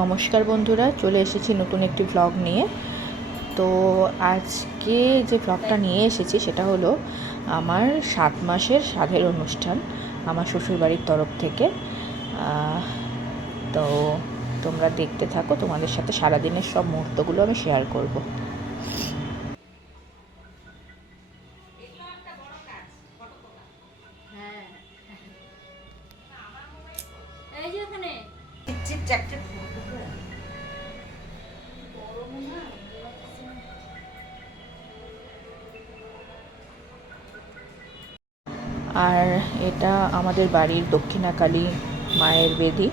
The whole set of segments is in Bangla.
নমস্কার বন্ধুরা, চলে এসেছি নতুন একটি ভ্লগ নিয়ে। তো আজকে যে ভ্লগটা নিয়ে এসেছি সেটা হলো আমার সাত মাসের সাধের অনুষ্ঠান আমার শ্বশুরবাড়ির তরফ থেকে। তো তোমরা দেখতে থাকো, তোমাদের সাথে সারাদিনের সব মুহূর্তগুলো আমি শেয়ার করব। আর এটা আমাদের বাড়ির দক্ষিণাকালী মায়ের বেদি।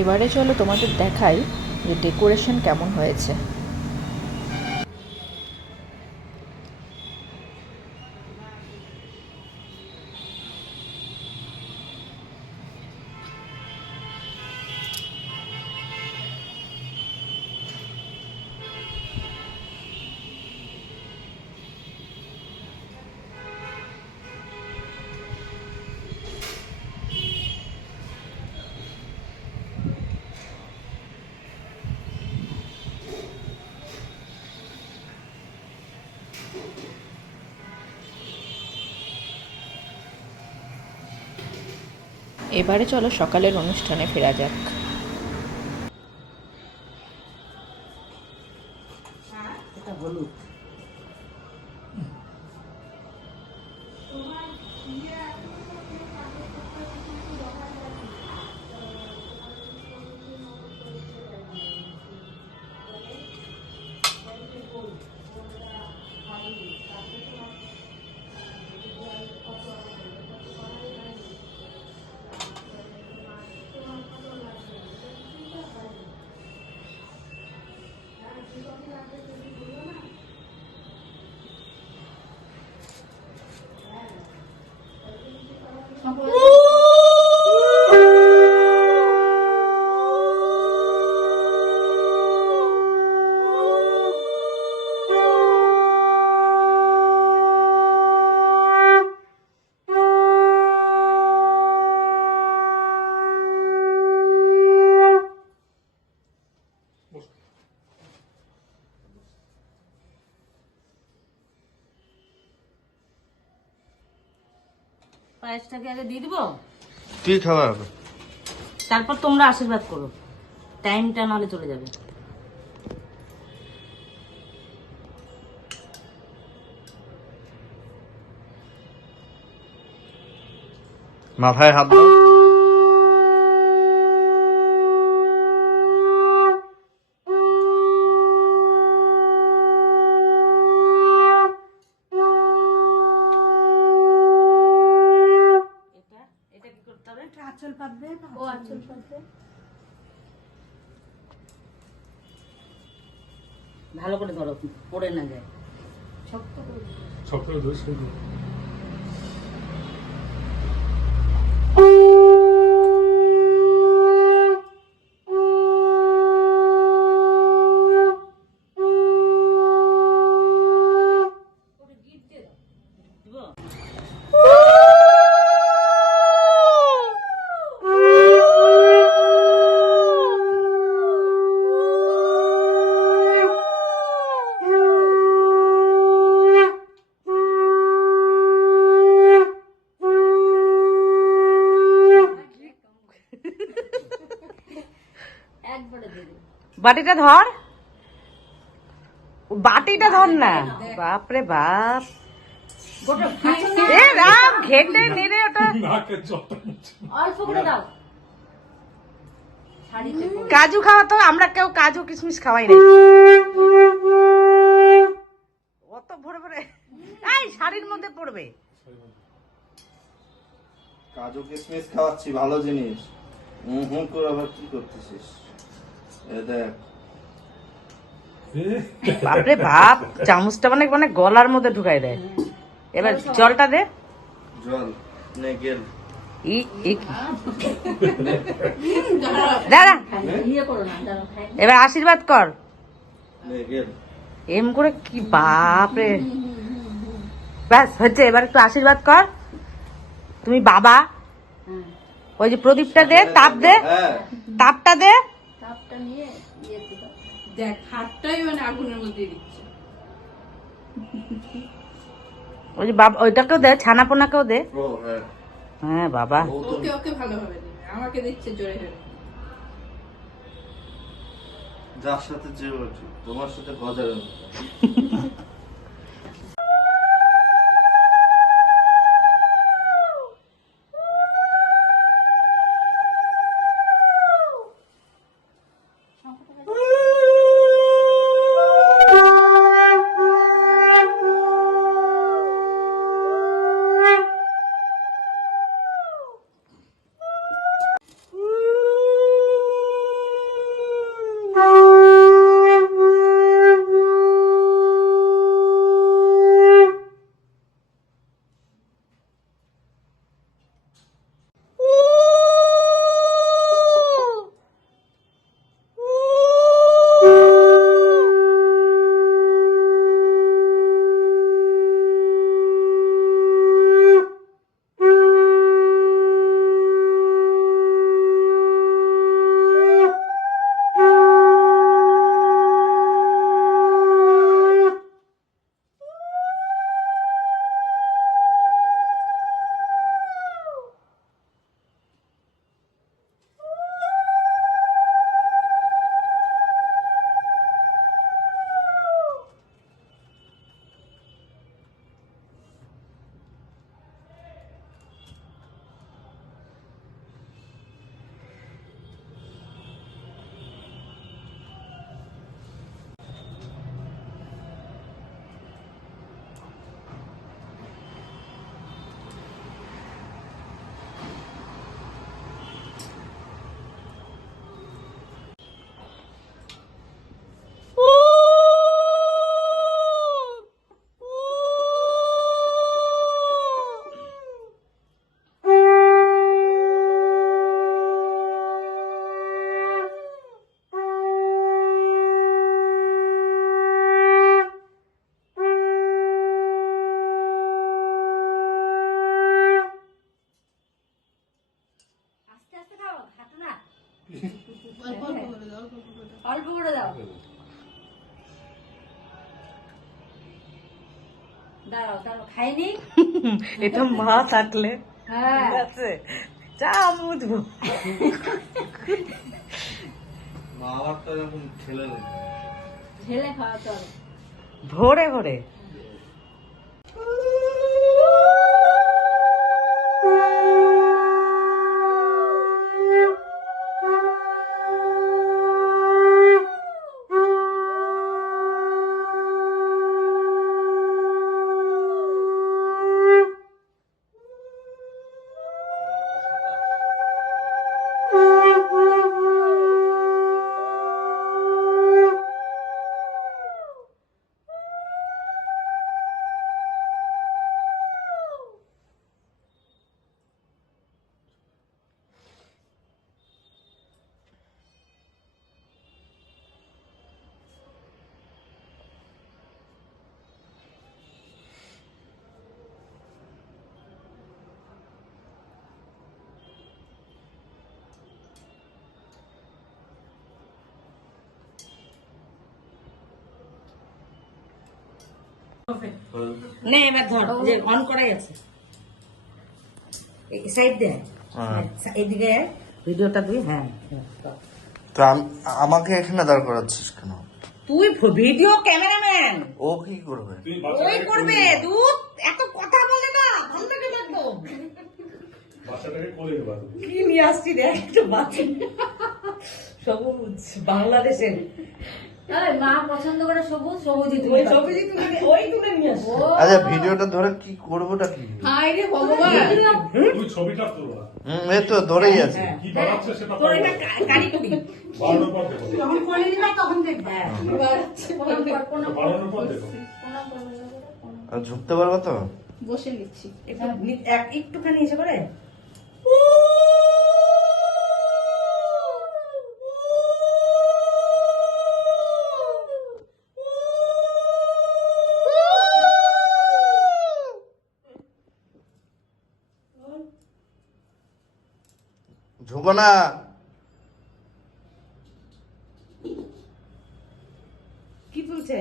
এবারে চলো তোমাদের দেখাই যে ডেকোরেশন কেমন হয়েছে। এবারে চলো সকালের অনুষ্ঠানে ফেরা যাক। হলুদ। 差不多。পায়েসটাকে আগে দিয়ে দিব। কি খাওয়া হবে? তারপর তোমরা আশীর্বাদ করো। টাইমটা নাহলে চলে যাবে। মাথায় হাত দাও। ভালো করে ধরো পড়ে না যায় দিব? বাটিটা ধর। বাটিটা ধর না। বাপরে বাপ। এ রাম ঘেটে নেড়ে ওটা। অল্প করে দাও। কাজু খাওয়া তো আমরা কেউ কাজু কিশমিশ খাওয়াই না। অত ভরে ভরে। এই শাড়ির মধ্যে পড়বে। কাজু কিশমিশ খাওয়াচ্ছি ভালো জিনিস। হুম হুম করে আবার কি করতেছিস? বাপরে বাপ চামচটা মানে মানে গলার মধ্যে ঢুকাই দেয়। এবার জলটা দে। জল নে ই ই কি? দাঁড়া। এবার আশীর্বাদ কর। এম করে কি বাপ রে ব্যাস হচ্ছে এবার একটু আশীর্বাদ কর। তুমি বাবা। ওই যে প্রদীপটা দে তাপ দে। হ্যাঁ। তাপটা দে। তাপটা নিয়ে ইয়ে দিবা দেখ হাতটাই মানে আগুনের মধ্যে দিচ্ছে। ওই যে বাবা ওইটাকেও দে ছানা পোনাকেও দে হ্যাঁ। হ্যাঁ বাবা। ওকে ওকে ভালোভাবে দিবে আমাকে দিচ্ছে জোরে জোরে। যার সাথে যে তোমার সাথে গজার অল্প করে দাও দাঁড়াও দাঁড়াও খাইনি এটা মা থাকলে হ্যাঁ বুঝব মা ঠেলে খাওয়াতে হবে। ভোরে ভোরে। নে এবার ধর যে অন করাই আছে। সাইড দে। হ্যাঁ। এইদিকে ভিডিওটা তুই হ্যাঁ তো আমাকে এখানে দাঁড় করাচ্ছিস কেন? তুই ভিডিও ক্যামেরাম্যান ও কি করবে? ওই করবে দুধ এত কথা বলে না ভালো লাগে না কি নিয়ে আসছি দেখ একটু বাচ্চা সবুজ বাংলাদেশের। মা পছন্দ করে সবুজ সবুজই ওই তুমি তুলে ওই তুলে নিয়ে আসো আচ্ছা ভিডিওটা ধরে কি করবোটা কি? হাই রে ভগবান। তুমি ছবিটা তোলা। হুম এই তো ধরেই আছে। কি বানাচ্ছে সেটা তোর এটা কা- কারিগরি বানানোর পর দেখো যখন করে নিবা তখন দেখবে। বানানোর পর দেখো আর ঝুঁকতে পারব তো? বসে নিচ্ছি। একটু এক- একটুখানি এসে করে না। কি তুলছে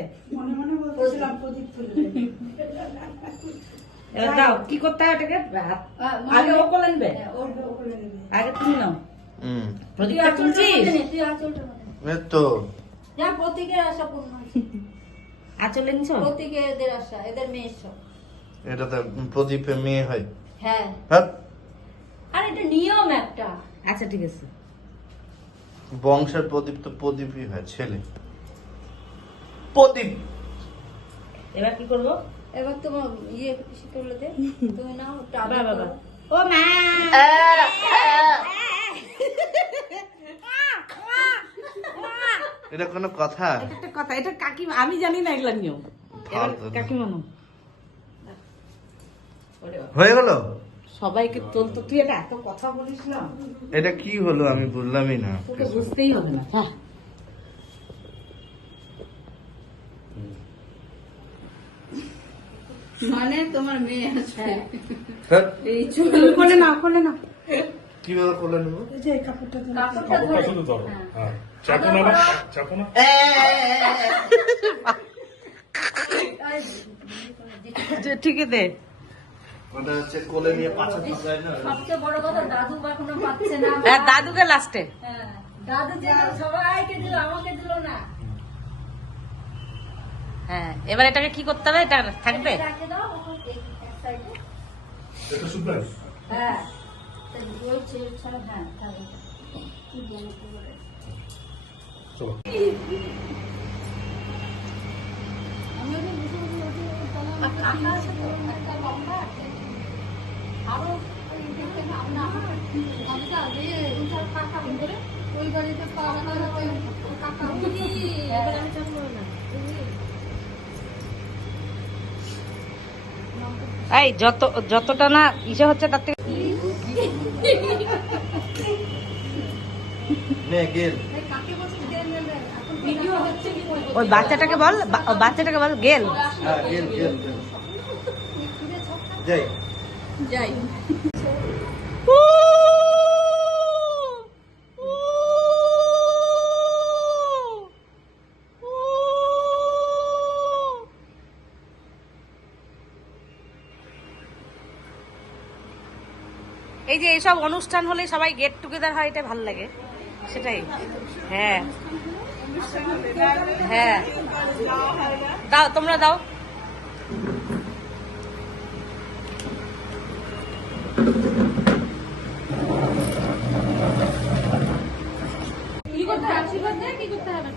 এবার দাও কি করতে হয় এটাকে আগে ও কোলে নেবে আগে তুমি নাও। হুম। তুই তুলছিস তুই আঁচলটা মধ্যে তো। যা প্রতীকের আশা পূর্ণ আচলে নিছো প্রতীকে এদের আশা এদের সব। প্রদীপের মেয়ে হয়। হ্যাঁ। হ্যাঁ। আর এটা নিয়ম একটা। আচ্ছা ঠিক আছে। বংশের প্রদীপ তো প্রদীপই হয় ছেলে। প্রদীপ! এবার কি করব? এবার তোমার ইয়ে বেশি করলে দে তুমি নাও টাকা বাবা ও মা! এটা কোনো কথা? এটা কথা এটা কাকিমা আমি জানি না এগুলা নিয়ম। ফালতু। হয়ে গেল? সবাইকে তোলতো তুই এটা এত কথা বলিস না। এটা কি হলো আমি বললামই না। তোকে বুঝতেই হবে না হ্যাঁ মানে তোমার মেয়ে আছে। হ্যাঁ, এই চুল কোলে না কোলে না কীভাবে করলে নেব? কাপড়টা কাপড়টা শুধু ধরো। হ্যাঁ। না না ঠিক দে। ওটা হচ্ছে কোলে নিয়ে পাছা ফাঁসায় না? সবচেয়ে বড় কথা দাদু এখনও পাচ্ছে না। হ্যাঁ, দাদুকে লাস্টে হ্যাঁ, দাদু যে সবাইকে দিল আমাকে দিল না। হ্যাঁ এবার এটাকে কি করতে হবে? এটা থাকবে? রাখে দাও ওখানে এক- এক এটা শুধু হ্যাঁ ওই ছেলে ছাড়া হ্যাঁ তাহলে। কি জানি কি বলে। চলো। আর কাকা আছে তো? একটা লম্বা কাকা করে ওই বাড়িতে কাকা এই যত যতটা না ইসে হচ্ছে তার থেকে নে গেল। ভিডিও হচ্ছে কি ওই বাচ্চাটাকে বল বা- বাচ্চাটাকে বল গেল। হ্যাঁ গেল গেল গেল। যাই। যাই। এই যে এইসব অনুষ্ঠান হলে সবাই গেট টুগেদার হয়, এটা ভালো লাগে। সেটাই। হ্যাঁ। হ্যাঁ। দাও, তোমরা দাও। She was there, he could have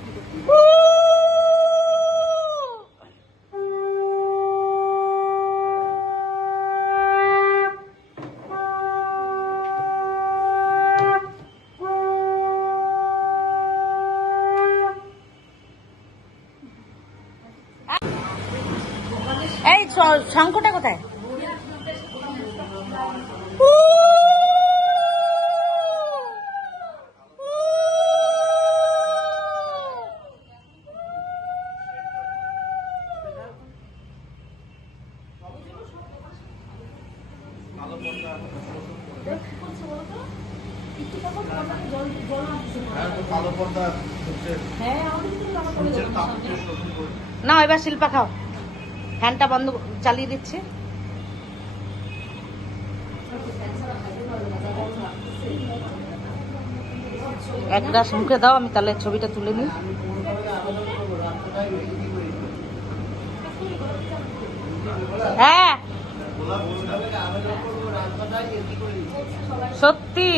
Shilpa, খাও। ফ্যানটা বন্ধ চালিয়ে দিচ্ছে। এক গ্লাস মুখে দাও, আমি তাহলে ছবিটা তুলে নিই। হ্যাঁ। সত্যি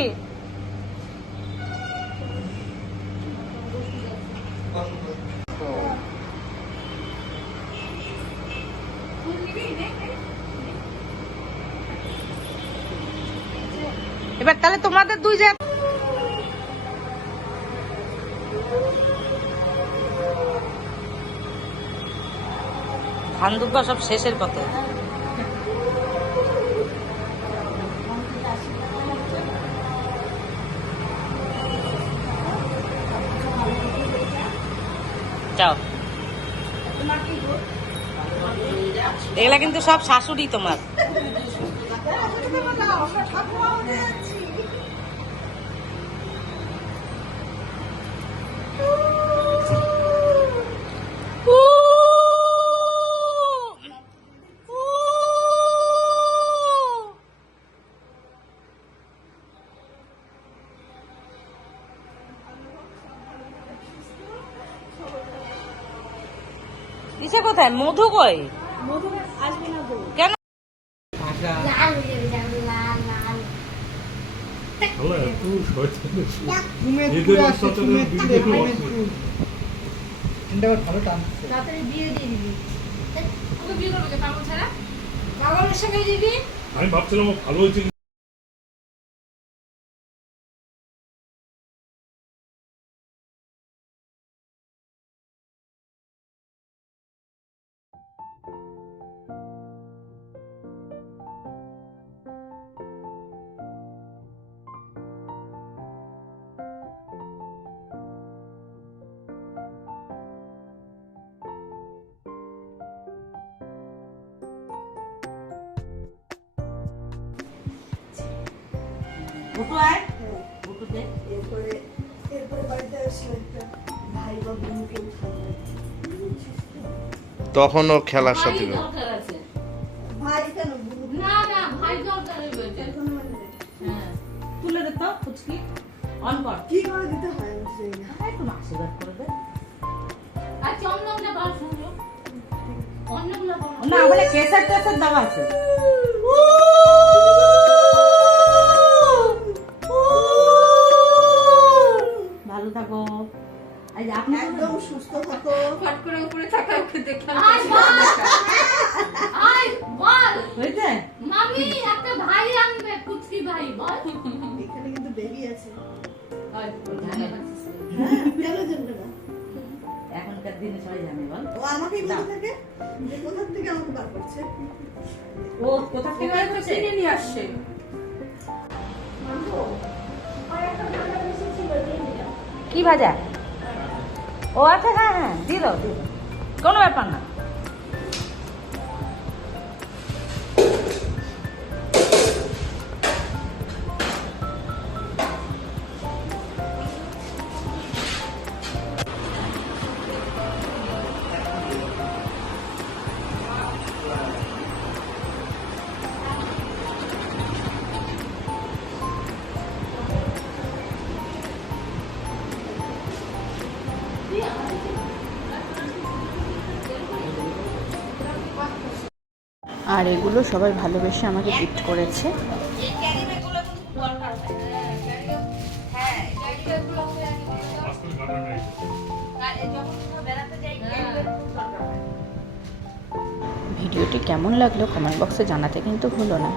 এবার তাহলে তোমাদের দুই জায়গা সব শেষের পথে। যাও। এগুলা কিন্তু সব শাশুড়ি তোমার। ইসে কোথায়? মধু কই? কেন? আল্লাহ, এত শয়তানের সুর। এদের সাথে বিয়ে দেখে অসুখ। তাড়াতাড়ি বিয়ে দিয়ে দিবি ওকে বিয়ে করবে পাগল ছাড়া পাগলের সঙ্গে দিবি আমি ভাবছিলাম ও ভালো হয়েছে কি- ভুটু আয় ভুটু দে তখন ও খেলার সাথে না না ভাই দরকার হ্যাঁ। তুলে দে তো ফুচকি। অন কর। কি করে দিতে হয় আমি জানি না। আয় আশীর্বাদ করে দে। আচ্ছা বল শুনলো অন্যগুলো বল না বলে কেসার টেসার দেওয়া আছে। ভালো থাকো আপনি একদম সুস্থ থাকো। ফট করে উপরে থাকা ওকে দেখলাম। আয় বল। আয় মামি একটা ভাই আনবে ভাই বল। এখানে কিন্তু বেবি আছে। হ্যাঁ। না এখনকার দিনে সবাই জানে বল। ও আমাকেই থাকে? যে কোথা থেকে আমাকে বার করছে? ও কোথা থেকে নিয়ে আসছে। কি ভাজা? ও আচ্ছা হ্যাঁ হ্যাঁ দিয়ে দাও দিয়ে দাও কোনো ব্যাপার না। আর এগুলো সবাই ভালোবেসে আমাকে গিফট করেছে। ভিডিওটি কেমন লাগল কমেন্ট বক্সে জানাতে কিন্তু ভুলো না।